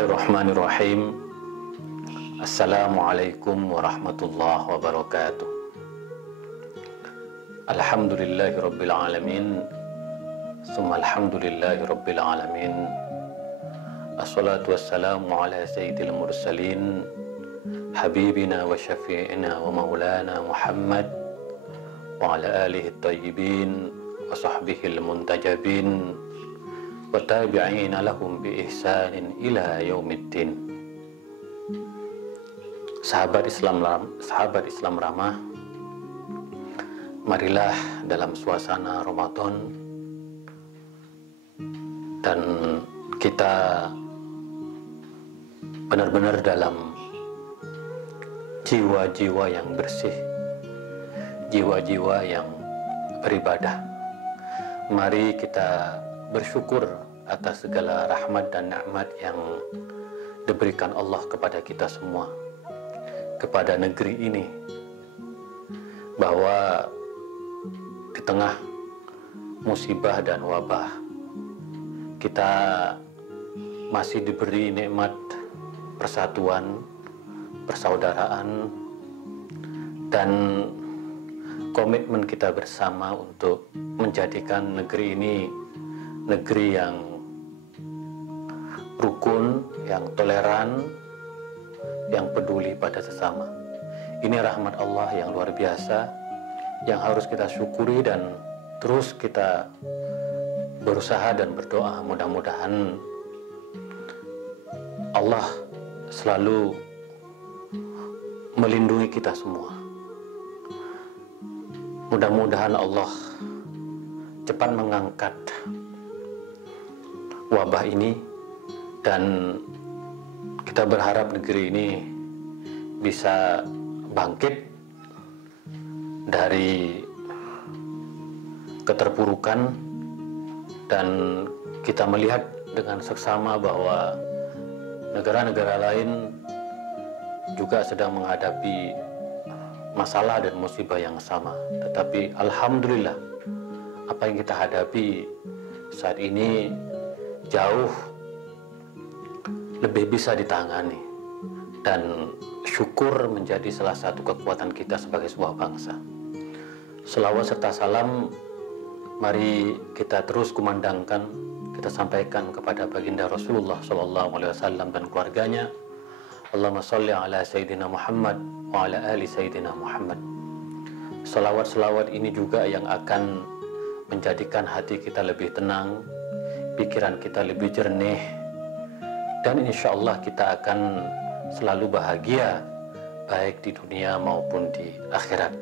Bismillahirrahmanirrahim. Assalamualaikum warahmatullahi wabarakatuh. Alhamdulillahirabbil alamin. Summa alhamdulillahirabbil alamin. Assalatu wassalamu ala sayyidil mursalin habibina wa syafi'ina wa maulana Muhammad wa ala alihi tayyibin wa sahbihi al-muntajabin wa tabi'ina lahum bi ihsanin ila yaumiddin. Sahabat Islam ramah, marilah dalam suasana Ramadan dan kita benar-benar dalam jiwa-jiwa yang bersih, jiwa-jiwa yang beribadah. Mari kita bersyukur atas segala rahmat dan nikmat yang diberikan Allah kepada kita semua, kepada negeri ini, bahwa di tengah musibah dan wabah kita masih diberi nikmat persatuan, persaudaraan, dan komitmen kita bersama untuk menjadikan negeri ini negeri yang rukun, yang toleran, yang peduli pada sesama. Ini rahmat Allah yang luar biasa yang harus kita syukuri dan terus kita berusaha dan berdoa. Mudah-mudahan Allah selalu melindungi kita semua. Mudah-mudahan Allah cepat mengangkat wabah ini dan kita berharap negeri ini bisa bangkit dari keterpurukan, dan kita melihat dengan seksama bahwa negara-negara lain juga sedang menghadapi masalah dan musibah yang sama. Tetapi alhamdulillah, apa yang kita hadapi saat ini jauh lebih bisa ditangani, dan syukur menjadi salah satu kekuatan kita sebagai sebuah bangsa. Selawat serta salam mari kita terus kumandangkan, kita sampaikan kepada baginda Rasulullah SAW dan keluarganya. Allahumma sholli ala Sayyidina Muhammad wa ala ali Sayyidina Muhammad. Selawat-selawat ini juga yang akan menjadikan hati kita lebih tenang, pikiran kita lebih jernih, dan insya Allah kita akan selalu bahagia baik di dunia maupun di akhirat.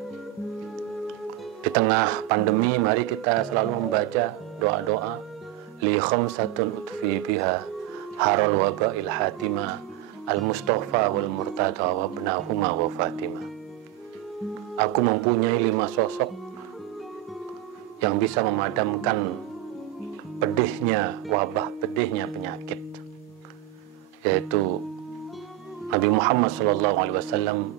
Di tengah pandemi mari kita selalu membaca doa-doa li khamsatun utfi biha haral wabail hatima al-mustafa wal murtada wa ibnahuma wa fatima. Aku mempunyai 5 sosok yang bisa memadamkan pedihnya wabah, pedihnya penyakit, yaitu Nabi Muhammad SAW,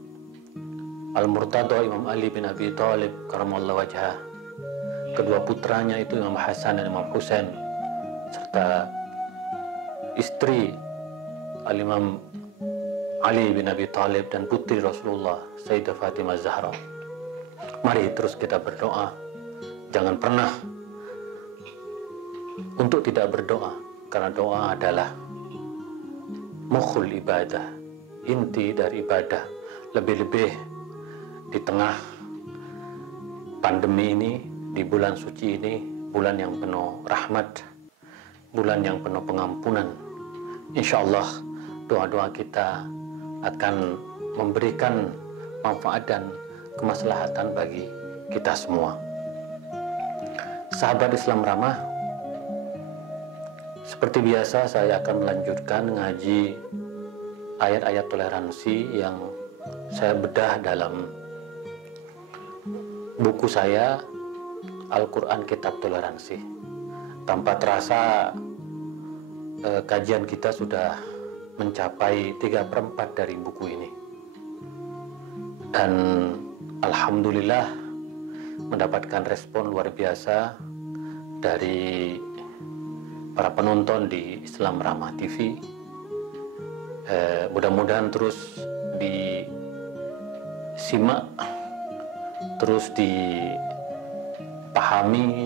Al-Murtada Imam Ali bin Abi Thalib karamallahu wajhah, kedua putranya itu Imam Hasan dan Imam Husain, serta istri Al-Imam Ali bin Abi Thalib dan putri Rasulullah Sayyidah Fatimah Zahra. Mari terus kita berdoa, jangan pernah untuk tidak berdoa, karena doa adalah mukhul ibadah, inti dari ibadah. Lebih-lebih di tengah pandemi ini, di bulan suci ini, bulan yang penuh rahmat, bulan yang penuh pengampunan. Insya Allah doa-doa kita akan memberikan manfaat dan kemaslahatan bagi kita semua. Sahabat Islam ramah, seperti biasa saya akan melanjutkan ngaji ayat-ayat toleransi yang saya bedah dalam buku saya Al-Quran Kitab Toleransi. Tanpa terasa kajian kita sudah mencapai 3/4 dari buku ini, dan alhamdulillah mendapatkan respon luar biasa dari para penonton di Islam Ramah TV, Mudah-mudahan terus disimak, terus dipahami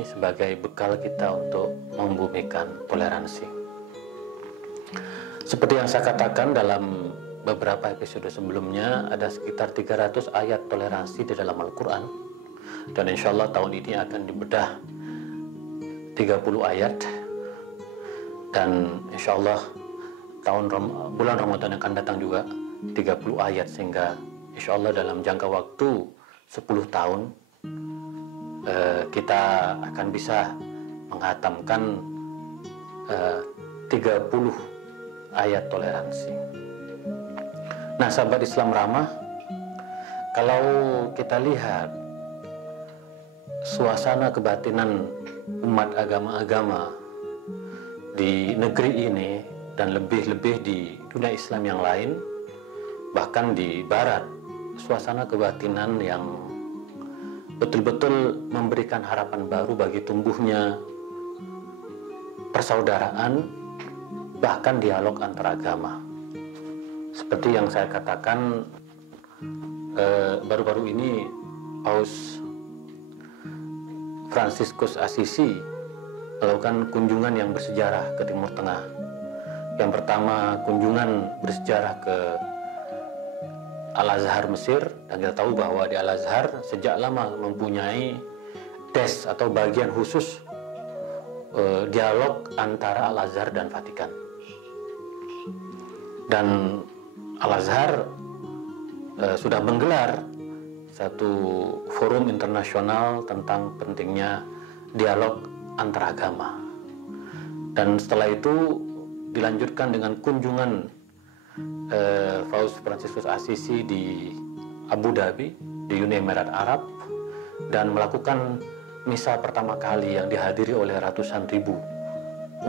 sebagai bekal kita untuk membumikan toleransi. Seperti yang saya katakan dalam beberapa episode sebelumnya, ada sekitar 300 ayat toleransi di dalam Al-Quran, dan insya Allah tahun ini akan dibedah 30 ayat, dan insya Allah bulan Ramadan yang akan datang juga 30 ayat, sehingga insya Allah dalam jangka waktu 10 tahun kita akan bisa menghatamkan 30 ayat toleransi. Nah, sahabat Islam ramah, kalau kita lihat suasana kebatinan umat agama-agama di negeri ini, dan lebih-lebih di dunia Islam yang lain, bahkan di Barat, suasana kebatinan yang betul-betul memberikan harapan baru bagi tumbuhnya persaudaraan, bahkan dialog antar agama. Seperti yang saya katakan, baru-baru ini Paus Fransiskus Assisi melakukan kunjungan yang bersejarah ke Timur Tengah. Yang pertama, kunjungan bersejarah ke Al-Azhar Mesir, dan kita tahu bahwa di Al-Azhar sejak lama mempunyai desk atau bagian khusus dialog antara Al-Azhar dan Vatikan. Dan Al-Azhar sudah menggelar satu forum internasional tentang pentingnya dialog antaragama. Dan setelah itu dilanjutkan dengan kunjungan Paus Fransiskus Assisi di Abu Dhabi, di Uni Emirat Arab, dan melakukan misa pertama kali yang dihadiri oleh ratusan ribu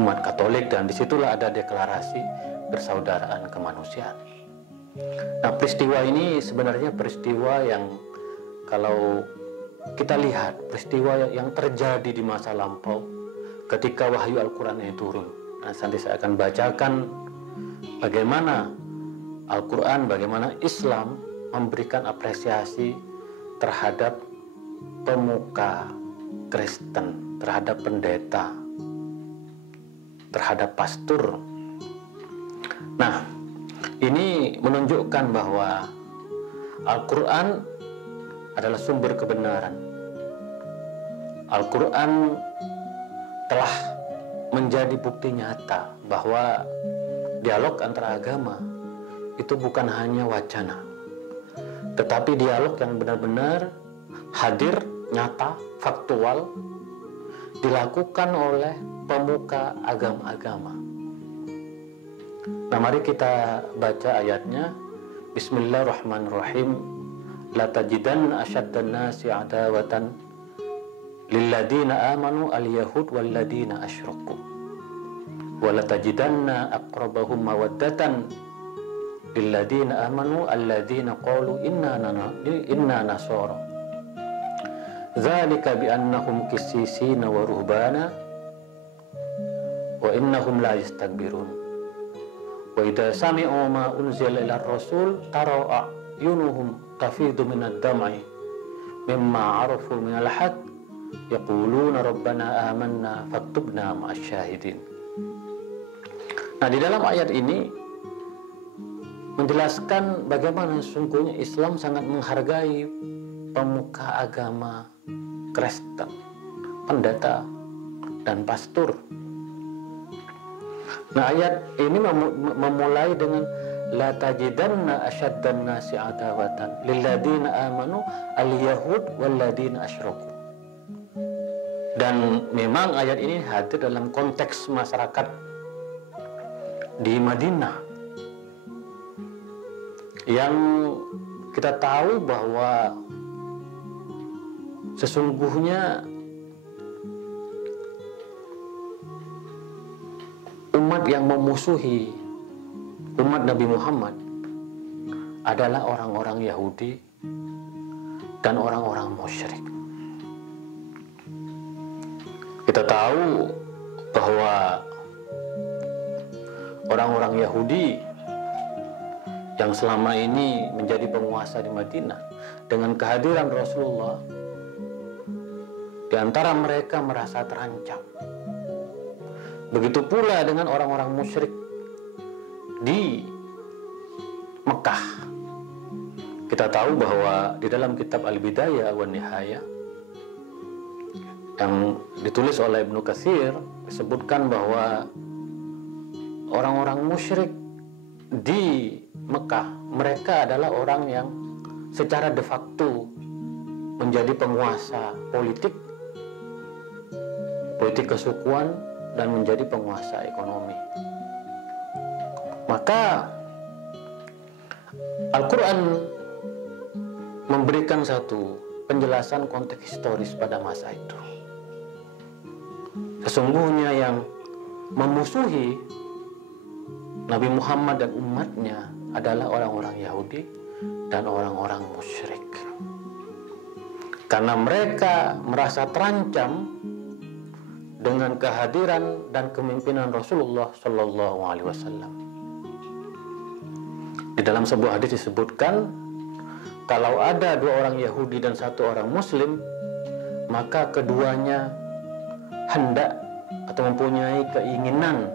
umat Katolik, dan disitulah ada deklarasi persaudaraan kemanusiaan. Nah, peristiwa ini sebenarnya peristiwa yang kalau kita lihat peristiwa yang terjadi di masa lampau ketika wahyu Al-Quran ini turun. Nah, nanti saya akan bacakan bagaimana Al-Quran, bagaimana Islam memberikan apresiasi terhadap pemuka Kristen, terhadap pendeta, terhadap pastor. Nah, ini menunjukkan bahwa Al-Quran adalah sumber kebenaran. Al-Quran telah menjadi bukti nyata bahwa dialog antara agama itu bukan hanya wacana, tetapi dialog yang benar-benar hadir, nyata, faktual, dilakukan oleh pemuka agama-agama. Nah, mari kita baca ayatnya. Bismillahirrahmanirrahim. La tajidanna asyaddan nasi adawatan lilladina amanu al-yahud walladina asyraku wa la tajidanna aqrabahum mawaddatan lilladina amanu alladina qalu inna nasara dzalika bi annahum qissisina wa ruhbana wa innahum la yastakbirun wa idza sami'u ma unzila ila rasul tara a'yunuhum tafidu minad dam'i mimma 'arafu minal haqq yaquluna rabbana amanna faktubna ma'asyahidin. Nah, di dalam ayat ini menjelaskan bagaimana sesungguhnya Islam sangat menghargai pemuka agama Kristen, pendeta, dan pastor. Nah, ayat ini memulai dengan la tajidanna asyaddan nasi adawatan lilladina amanu al-yahud walladina asyraku. Dan memang ayat ini hadir dalam konteks masyarakat di Madinah yang kita tahu bahwa sesungguhnya umat yang memusuhi umat Nabi Muhammad adalah orang-orang Yahudi dan orang-orang musyrik. Kita tahu bahwa orang-orang Yahudi yang selama ini menjadi penguasa di Madinah, dengan kehadiran Rasulullah, di antara mereka merasa terancam. Begitu pula dengan orang-orang musyrik di Mekah. Kita tahu bahwa di dalam kitab Al-Bidayah wa Nihayah yang ditulis oleh Ibnu Katsir disebutkan bahwa orang-orang musyrik di Mekah, mereka adalah orang yang secara de facto menjadi penguasa politik kesukuan, dan menjadi penguasa ekonomi. Maka Al-Quran memberikan satu penjelasan konteks historis pada masa itu. Sesungguhnya yang memusuhi Nabi Muhammad dan umatnya adalah orang-orang Yahudi dan orang-orang musyrik. Karena mereka merasa terancam dengan kehadiran dan kepemimpinan Rasulullah Shallallahu Alaihi Wasallam. Di dalam sebuah hadis disebutkan, kalau ada dua orang Yahudi dan satu orang Muslim, maka keduanya hendak atau mempunyai keinginan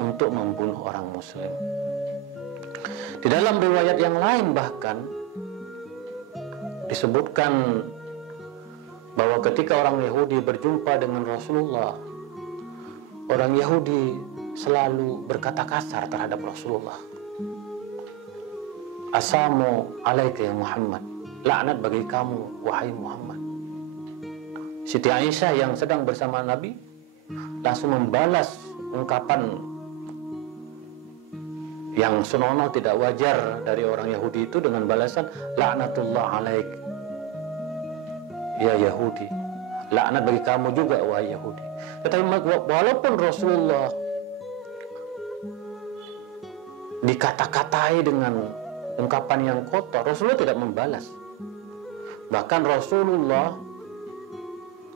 untuk membunuh orang Muslim. Di dalam riwayat yang lain bahkan disebutkan bahwa ketika orang Yahudi berjumpa dengan Rasulullah, orang Yahudi selalu berkata kasar terhadap Rasulullah. Assalamu alaika ya Muhammad, laknat bagi kamu wahai Muhammad. Siti Aisyah yang sedang bersama Nabi langsung membalas ungkapan yang senonoh tidak wajar dari orang Yahudi itu dengan balasan laknatullah alaik ya Yahudi, laknat bagi kamu juga wahai Yahudi. Tetapi walaupun Rasulullah dikata-katai dengan ungkapan yang kotor, Rasulullah tidak membalas. Bahkan Rasulullah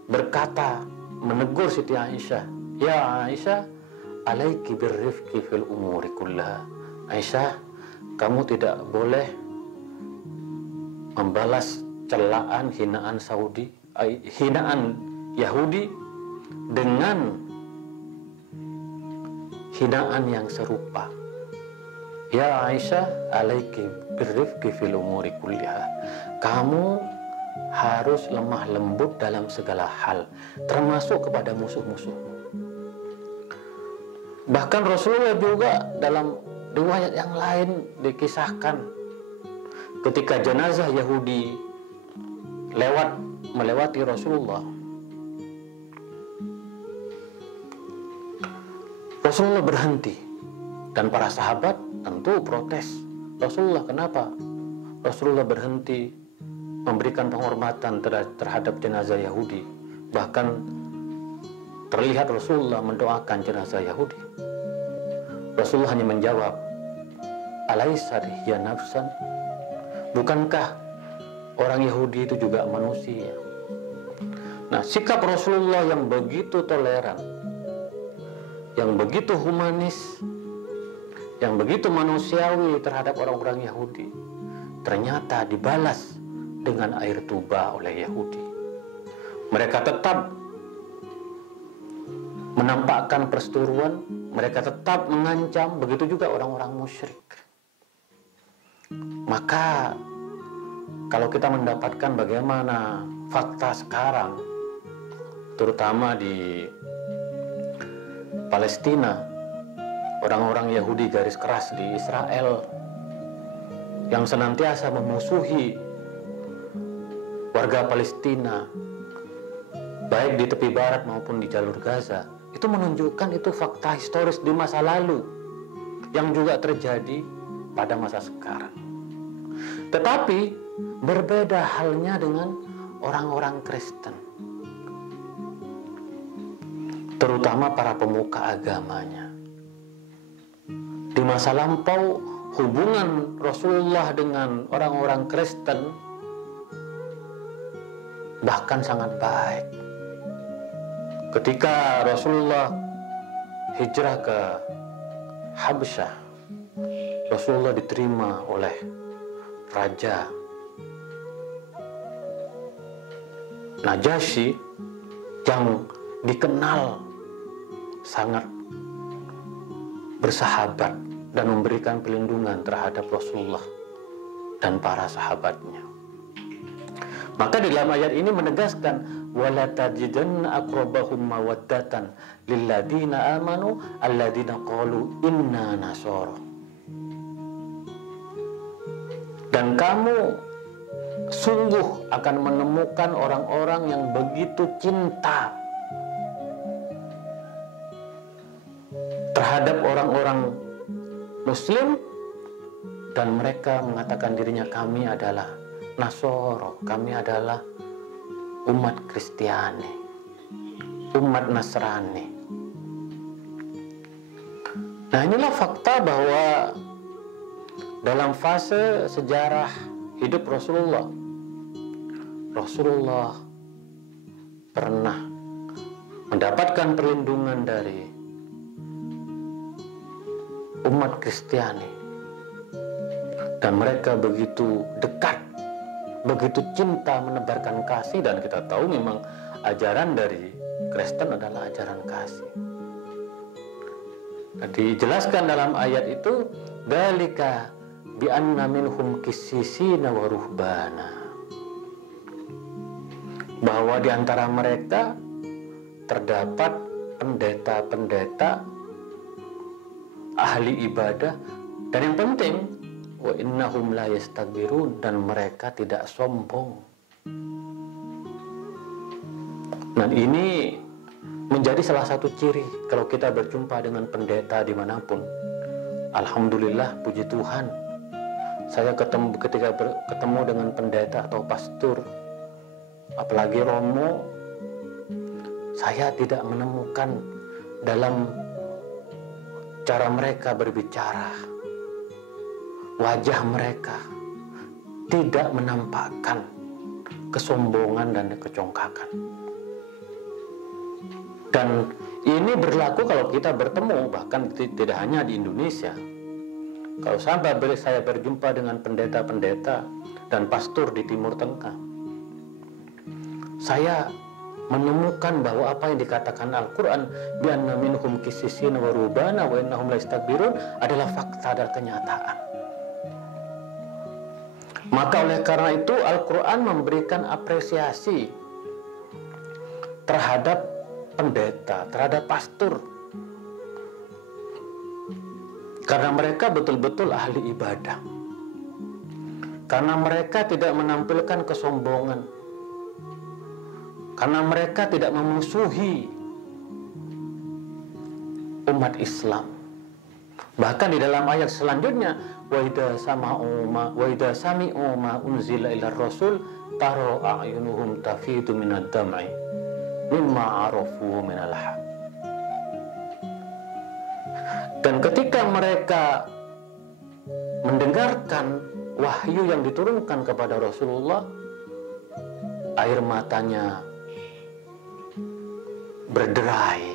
berkata, menegur Siti Aisyah, ya Aisyah, alaiki birrifqi fil umuri kullaha. Aisyah, kamu tidak boleh membalas celaan, hinaan hinaan Yahudi dengan hinaan yang serupa. Ya Aisyah, alaiki birrifqi fil umuri kulliha. Kamu harus lemah lembut dalam segala hal, termasuk kepada musuh-musuhmu. Bahkan Rasulullah juga dalam riwayat yang lain dikisahkan ketika jenazah Yahudi melewati Rasulullah, Rasulullah berhenti dan para sahabat tentu protes. Rasulullah, kenapa Rasulullah berhenti memberikan penghormatan terhadap jenazah Yahudi? Bahkan terlihat Rasulullah mendoakan jenazah Yahudi. Rasulullah hanya menjawab, alaisa hiya nafsan, bukankah orang Yahudi itu juga manusia? Nah, sikap Rasulullah yang begitu toleran, yang begitu humanis, yang begitu manusiawi terhadap orang-orang Yahudi, ternyata dibalas dengan air tuba oleh Yahudi. Mereka tetap menampakkan perseteruan, mereka tetap mengancam, begitu juga orang-orang musyrik. Maka kalau kita mendapatkan bagaimana fakta sekarang, terutama di Palestina, orang-orang Yahudi garis keras di Israel yang senantiasa memusuhi warga Palestina, baik di tepi barat maupun di jalur Gaza, itu menunjukkan itu fakta historis di masa lalu yang juga terjadi pada masa sekarang. Tetapi berbeda halnya dengan orang-orang Kristen, terutama para pemuka agamanya. Di masa lampau, hubungan Rasulullah dengan orang-orang Kristen bahkan sangat baik. Ketika Rasulullah hijrah ke Habasyah, Rasulullah diterima oleh Raja Najasyi yang dikenal sangat bersahabat dan memberikan perlindungan terhadap Rasulullah dan para sahabatnya. Maka di dalam ayat ini menegaskan wala tajidanna aqrabahum mawaddatan lilladzina amanu alladzina qalu inna nasara. Dan kamu sungguh akan menemukan orang-orang yang begitu cinta terhadap orang-orang Muslim dan mereka mengatakan dirinya kami adalah Nasoro, kami adalah umat Kristiani, umat Nasrani. Nah, inilah fakta bahwa dalam fase sejarah hidup Rasulullah pernah mendapatkan perlindungan dari umat Kristiani dan mereka begitu dekat, begitu cinta menebarkan kasih, dan kita tahu memang ajaran dari Kristen adalah ajaran kasih. Dijelaskan dalam ayat itu dalika bi anna minhum qissisina wa ruhbana, bahwa di antara mereka terdapat pendeta-pendeta ahli ibadah, dan yang penting wa innahum la yastakbirun, dan mereka tidak sombong. Dan ini menjadi salah satu ciri kalau kita berjumpa dengan pendeta dimanapun. Alhamdulillah, puji Tuhan, saya ketika ketemu dengan pendeta atau pastor, apalagi romo, saya tidak menemukan dalam cara mereka berbicara, wajah mereka tidak menampakkan kesombongan dan kecongkakan. Dan ini berlaku kalau kita bertemu, bahkan tidak hanya di Indonesia. Kalau sampai saya berjumpa dengan pendeta-pendeta dan pastor di Timur Tengah, saya menemukan bahwa apa yang dikatakan Al-Quran bi anna minhum qissisina wa ruhbana wa innahum la yastakbirun adalah fakta dan kenyataan. Maka oleh karena itu Al-Quran memberikan apresiasi terhadap pendeta, terhadap pastor, karena mereka betul-betul ahli ibadah, karena mereka tidak menampilkan kesombongan, karena mereka tidak memusuhi umat Islam. Bahkan di dalam ayat selanjutnya, wa idza sami'u ma unzila ila rasul taro a'yunuhum tafidu minad dam'i mimma arafu minal haq. Dan ketika mereka mendengarkan wahyu yang diturunkan kepada Rasulullah, air matanya berderai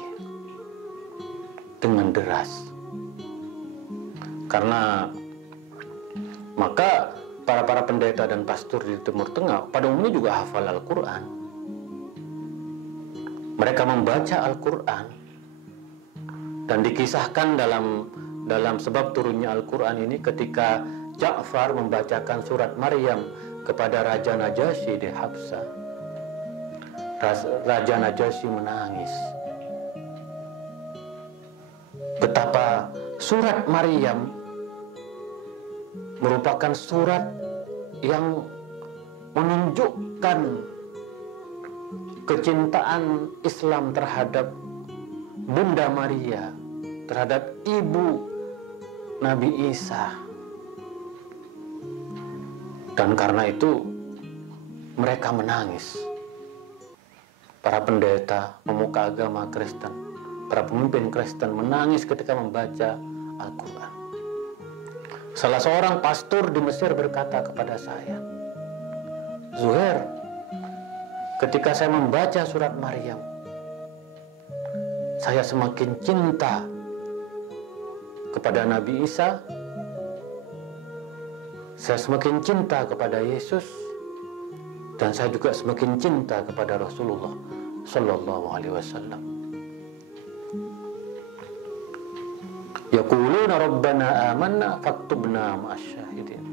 dengan deras. Karena maka para pendeta dan pastor di Timur Tengah pada umumnya juga hafal Al-Quran. Mereka membaca Al-Quran, dan dikisahkan dalam sebab turunnya Al-Quran ini ketika Ja'far membacakan surat Maryam kepada Raja Najasyi di Habsah. Raja Najasyi menangis. Betapa surat Maryam merupakan surat yang menunjukkan kecintaan Islam terhadap Bunda Maria, terhadap ibu Nabi Isa. Dan karena itu mereka menangis. Para pendeta, pemuka agama Kristen, para pemimpin Kristen menangis ketika membaca Al-Quran. Salah seorang pastor di Mesir berkata kepada saya, Zuhair, ketika saya membaca surat Maryam, saya semakin cinta kepada Nabi Isa saya semakin cinta kepada Yesus, dan saya juga semakin cinta kepada Rasulullah Sallallahu Alaihi Wasallam. Yaquluna Rabbana amanna faktubna ma'asyahidin.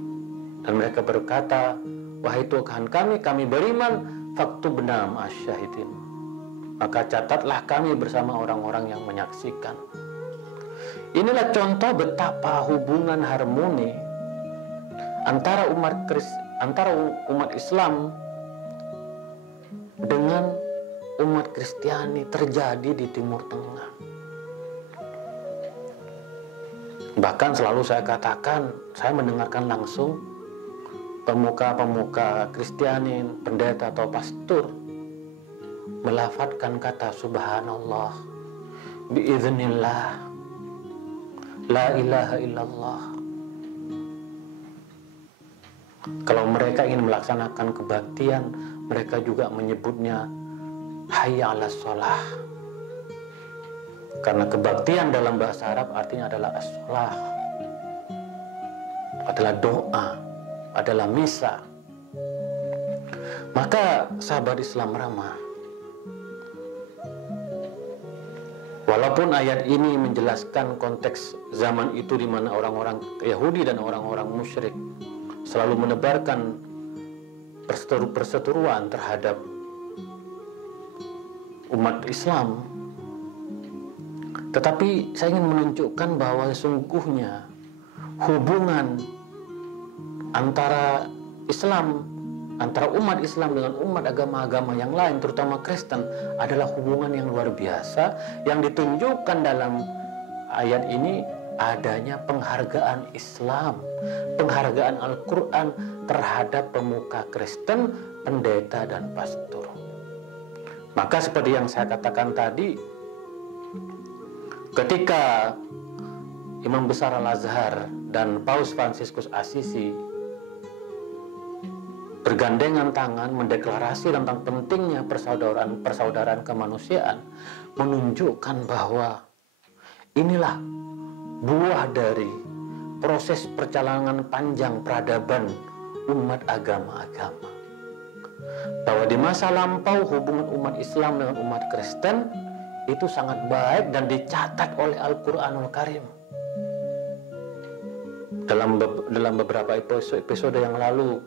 Dan mereka berkata, wahai Tuhan kami beriman, faktubna ma'asyahidin. Maka catatlah kami bersama orang-orang yang menyaksikan. Inilah contoh betapa hubungan harmoni antara umat Islam dengan umat Kristiani terjadi di Timur Tengah. Bahkan selalu saya katakan, saya mendengarkan langsung pemuka-pemuka Kristiani, pendeta atau pastor melafadzkan kata subhanallah, biiznillah, la ilaha illallah. Kalau mereka ingin melaksanakan kebaktian, mereka juga menyebutnya hayya 'alas shalah. Karena kebaktian dalam bahasa Arab artinya adalah as-shalah, adalah doa, adalah misa. Maka sahabat Islam ramah, walaupun ayat ini menjelaskan konteks zaman itu di mana orang-orang Yahudi dan orang-orang musyrik selalu menebarkan perseteruan terhadap umat Islam, tetapi saya ingin menunjukkan bahwa sesungguhnya hubungan antara umat Islam dengan umat agama-agama yang lain, terutama Kristen, adalah hubungan yang luar biasa. Yang ditunjukkan dalam ayat ini adanya penghargaan Islam, penghargaan Al-Quran terhadap pemuka Kristen, pendeta dan pastor. Maka seperti yang saya katakan tadi, ketika Imam Besar Al-Azhar dan Paus Fransiskus Assisi bergandengan tangan mendeklarasi tentang pentingnya persaudaraan kemanusiaan, menunjukkan bahwa inilah buah dari proses perjalanan panjang peradaban umat agama-agama. Bahwa di masa lampau hubungan umat Islam dengan umat Kristen itu sangat baik dan dicatat oleh Al-Quranul Karim. Dalam beberapa episode yang lalu,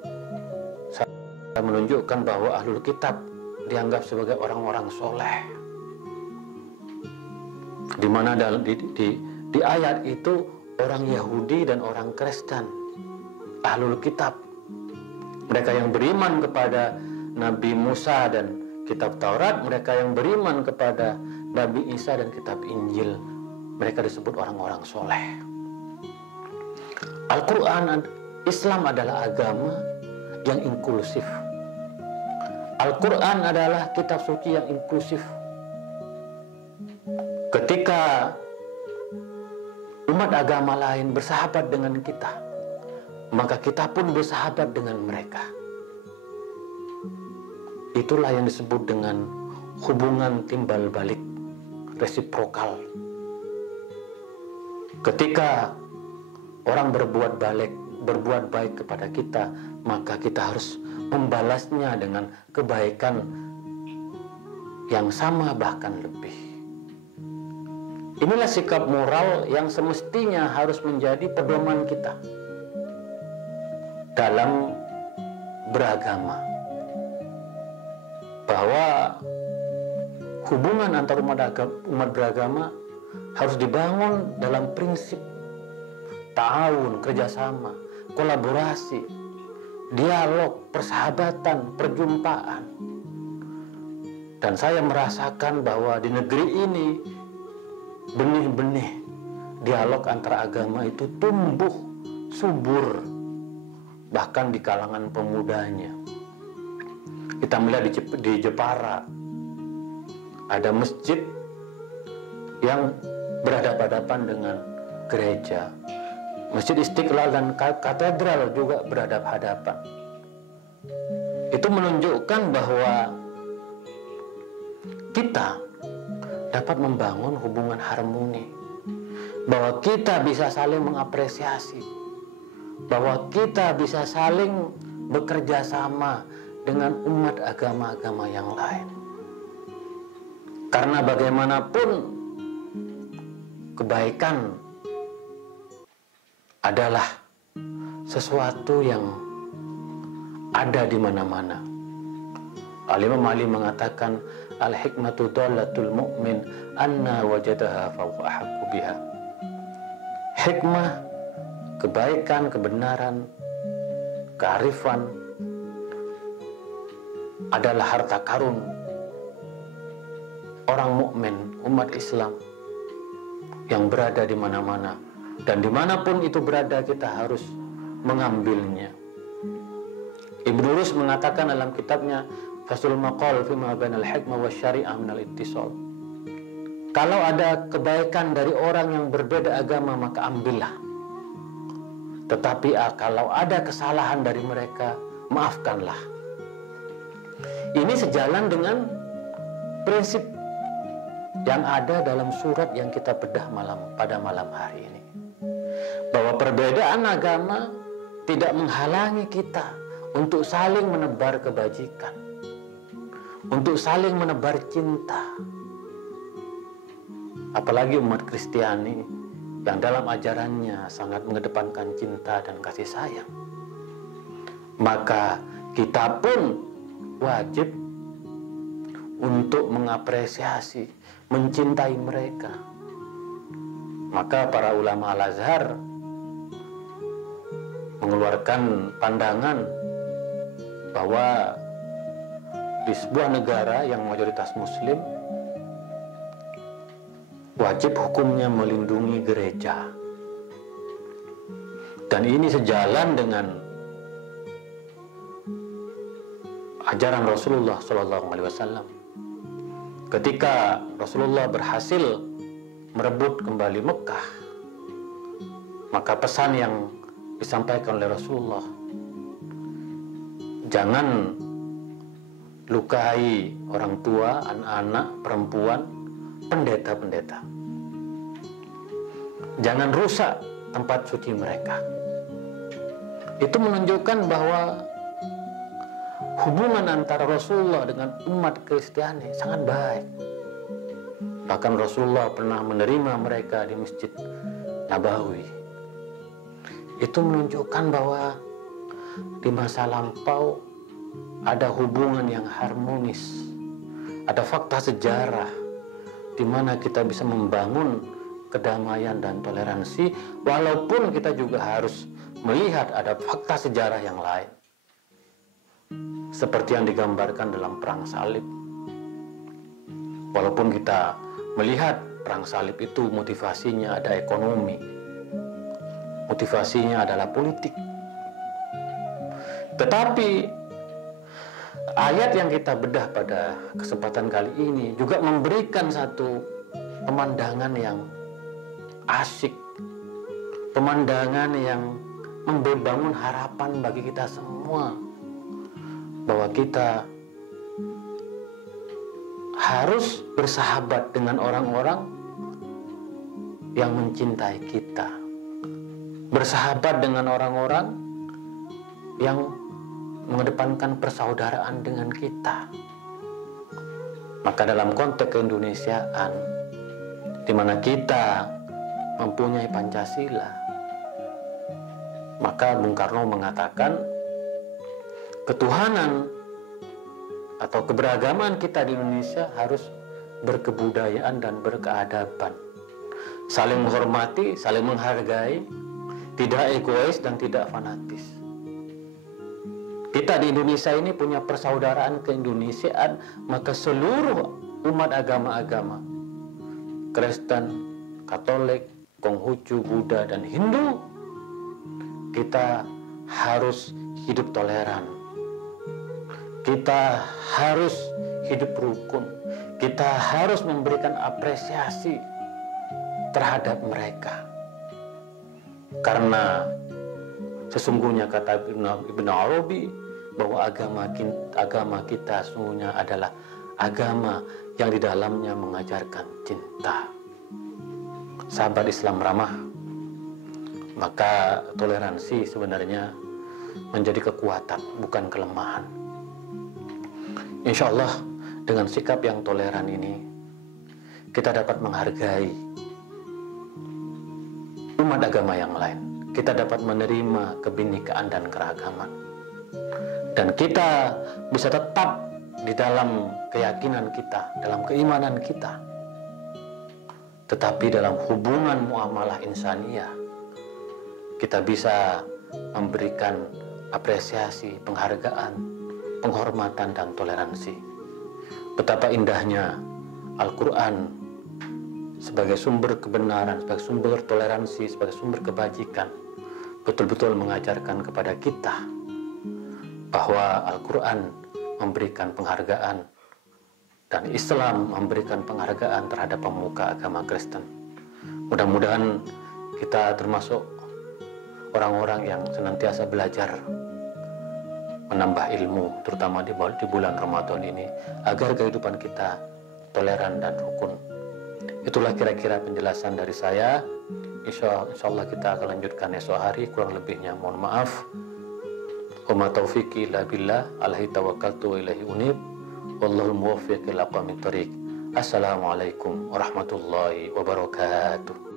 saya menunjukkan bahwa Ahlul Kitab dianggap sebagai orang-orang soleh, di mana di ayat itu orang Yahudi dan orang Kristen, Ahlul Kitab, mereka yang beriman kepada Nabi Musa dan kitab Taurat, mereka yang beriman kepada Nabi Isa dan kitab Injil, mereka disebut orang-orang soleh. Al-Quran, Islam adalah agama yang inklusif. Al-Quran adalah kitab suci yang inklusif. Ketika umat agama lain bersahabat dengan kita, maka kita pun bersahabat dengan mereka. Itulah yang disebut dengan hubungan timbal balik, resiprokal. Ketika orang berbuat baik kepada kita, maka kita harus membalasnya dengan kebaikan yang sama bahkan lebih. Inilah sikap moral yang semestinya harus menjadi pedoman kita dalam beragama, bahwa hubungan antar umat beragama harus dibangun dalam prinsip ta'awun, kerjasama, kolaborasi, dialog, persahabatan, perjumpaan. Dan saya merasakan bahwa di negeri ini benih-benih dialog antara agama itu tumbuh subur, bahkan di kalangan pemudanya. Kita melihat di Jepara ada masjid yang berhadapan-hadapan dengan gereja. Masjid Istiqlal dan katedral juga berhadapan-hadapan. Itu menunjukkan bahwa kita dapat membangun hubungan harmoni, bahwa kita bisa saling mengapresiasi, bahwa kita bisa saling bekerja sama dengan umat agama-agama yang lain. Karena bagaimanapun kebaikan adalah sesuatu yang ada di mana-mana. Al-Imam Ali mengatakan, al-hikmatu dhallatul mu'min anna wajadaha fa huwa ahaqqu biha. Hikmah, kebaikan, kebenaran, kearifan adalah harta karun orang mukmin, umat Islam yang berada di mana-mana, dan dimanapun itu berada kita harus mengambilnya. Ibnu Rus mengatakan dalam kitabnya Faslul Maqal fi ma bainal hikmah wasyari'ah minal ittisal. Kalau ada kebaikan dari orang yang berbeda agama maka ambillah. Tetapi kalau ada kesalahan dari mereka, maafkanlah. Ini sejalan dengan prinsip yang ada dalam surat yang kita bedah pada malam hari ini. Bahwa perbedaan agama tidak menghalangi kita untuk saling menebar kebajikan, untuk saling menebar cinta. Apalagi umat Kristiani yang dalam ajarannya sangat mengedepankan cinta dan kasih sayang. Maka kita pun wajib untuk mengapresiasi, mencintai mereka. Maka para ulama Al-Azhar mengeluarkan pandangan bahwa di sebuah negara yang mayoritas muslim wajib hukumnya melindungi gereja. Dan ini sejalan dengan ajaran Rasulullah SAW. Ketika Rasulullah berhasil merebut kembali Mekah, maka pesan yang disampaikan oleh Rasulullah, jangan lukai orang tua, anak-anak, perempuan, pendeta-pendeta. Jangan rusak tempat suci mereka. Itu menunjukkan bahwa hubungan antara Rasulullah dengan umat Kristiani sangat baik. Bahkan Rasulullah pernah menerima mereka di Masjid Nabawi. Itu menunjukkan bahwa di masa lampau ada hubungan yang harmonis, ada fakta sejarah di mana kita bisa membangun kedamaian dan toleransi, walaupun kita juga harus melihat ada fakta sejarah yang lain, seperti yang digambarkan dalam Perang Salib. Walaupun kita melihat Perang Salib itu motivasinya ada ekonomi, motivasinya adalah politik, tetapi ayat yang kita bedah pada kesempatan kali ini juga memberikan satu pemandangan yang asyik, pemandangan yang membangun harapan bagi kita semua, bahwa kita harus bersahabat dengan orang-orang yang mencintai kita, bersahabat dengan orang-orang yang mengedepankan persaudaraan dengan kita. Maka dalam konteks keindonesiaan, di mana kita mempunyai Pancasila, maka Bung Karno mengatakan ketuhanan atau keberagaman kita di Indonesia harus berkebudayaan dan berkeadaban, saling menghormati, saling menghargai, tidak egois dan tidak fanatis. Kita di Indonesia ini punya persaudaraan keindonesiaan, maka seluruh umat agama-agama, Kristen, Katolik, Konghucu, Buddha, dan Hindu, kita harus hidup toleran. Kita harus hidup rukun. Kita harus memberikan apresiasi terhadap mereka. Karena sesungguhnya kata Ibn Arabi bahwa agama kita sesungguhnya adalah agama yang di dalamnya mengajarkan cinta. Sahabat Islam ramah, maka toleransi sebenarnya menjadi kekuatan, bukan kelemahan. Insya Allah dengan sikap yang toleran ini kita dapat menghargai umat agama yang lain. Kita dapat menerima kebinekaan dan keragaman. Dan kita bisa tetap di dalam keyakinan kita, dalam keimanan kita. Tetapi dalam hubungan muamalah insaniyah, kita bisa memberikan apresiasi, penghargaan, penghormatan, dan toleransi. Betapa indahnya Al-Quran sebagai sumber kebenaran, sebagai sumber toleransi, sebagai sumber kebajikan, betul-betul mengajarkan kepada kita bahwa Al-Quran memberikan penghargaan dan Islam memberikan penghargaan terhadap pemuka agama Kristen. Mudah-mudahan kita termasuk orang-orang yang senantiasa belajar, menambah ilmu, terutama di bulan Ramadan ini, agar kehidupan kita toleran dan rukun. Itulah kira-kira penjelasan dari saya. Insya Allah kita akan lanjutkan esok hari. Kurang lebihnya mohon maaf. Wa ma taufiqi illa billah, alaihi tawakkaltu wa ilaihi unib. Wallahul muwaffiq ila aqwamit thoriq. Assalamualaikum warahmatullahi wabarakatuh.